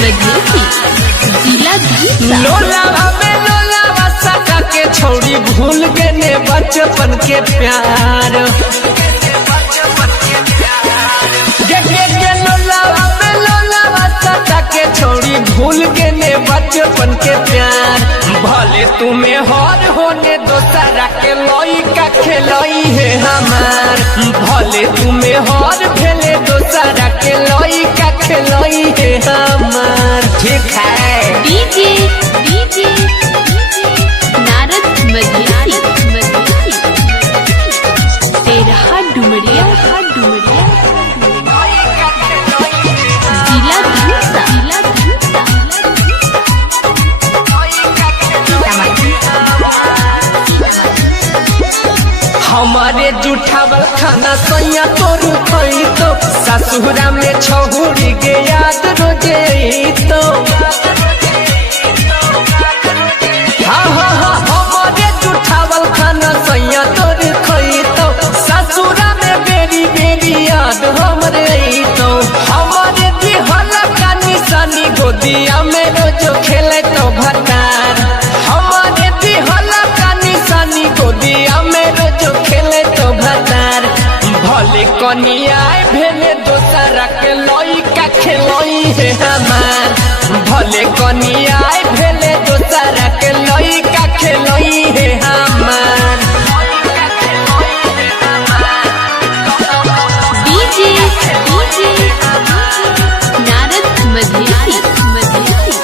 मधेसी जिला लोलावा में लोलावा सका के छोड़ी भूल गए ने बचपन के प्यार। लोलावा में लोलावा सका के छोड़ी भूल गए ने बचपन के प्यार। भले तुम्हें हर होने दोसरा के लोई का खेलोई है हमार। भले तुम्हें हर भेले दोसरा के लोई का खेलोई है हमार। ठीक है डीजे नारद मधेसी तेरहा डुमरिया जिला हमारे जूठावल खाना सैया तोर खई तो ससुरा में छहुरी के याद रोजे तो। हाँ हमारे जूठावल खाना सैया तोर खई तो ससुरा में बेरी बेरी याद हमरे तो। हमारे दिहल का निशानी गोदिया में रोजो खेले तो भतार। हमारे दिहल का निशानी गोदिया में रोजो खेले तो भतार। भले कनिया भेले दोसरा के लोई का खेलोई है हमार। भले कनिया भेले दोसरा के लोई का खेलोई है हमार। डीजे नारद मधेसी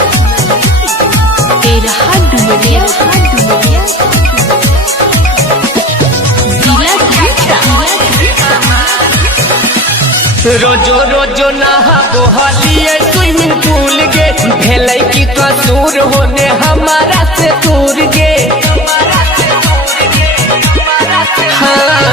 तेरहा डुमरिया रोजो रोजो नहाबो हलिए स्विमिंग पूल गे। भेलै की कसूर होने हमारा से दूर गे। हाँ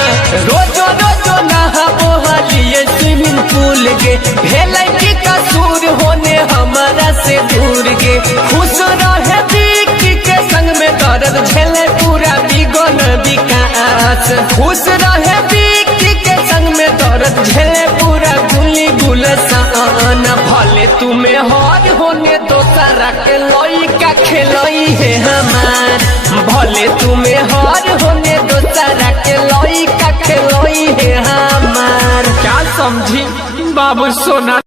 रोजो रोजो नहाबो हलिए स्विमिंग पूल गे। भेलै की कसूर होने हमारा से दूर गे। खुश रहे बिक्की के संग में दर्द झेले पूरा बिगन विकास। खुश रहे बिक्की के संग में दर्द झेले पूरा गुली गुलसान। भले तुम्हें हर होने दोसरा के लोई का खेलोई है हमार। भले तुम्हें हर होने दोसरा के लोई का खेलोई है हमार। क्या समझी बाबू सोना।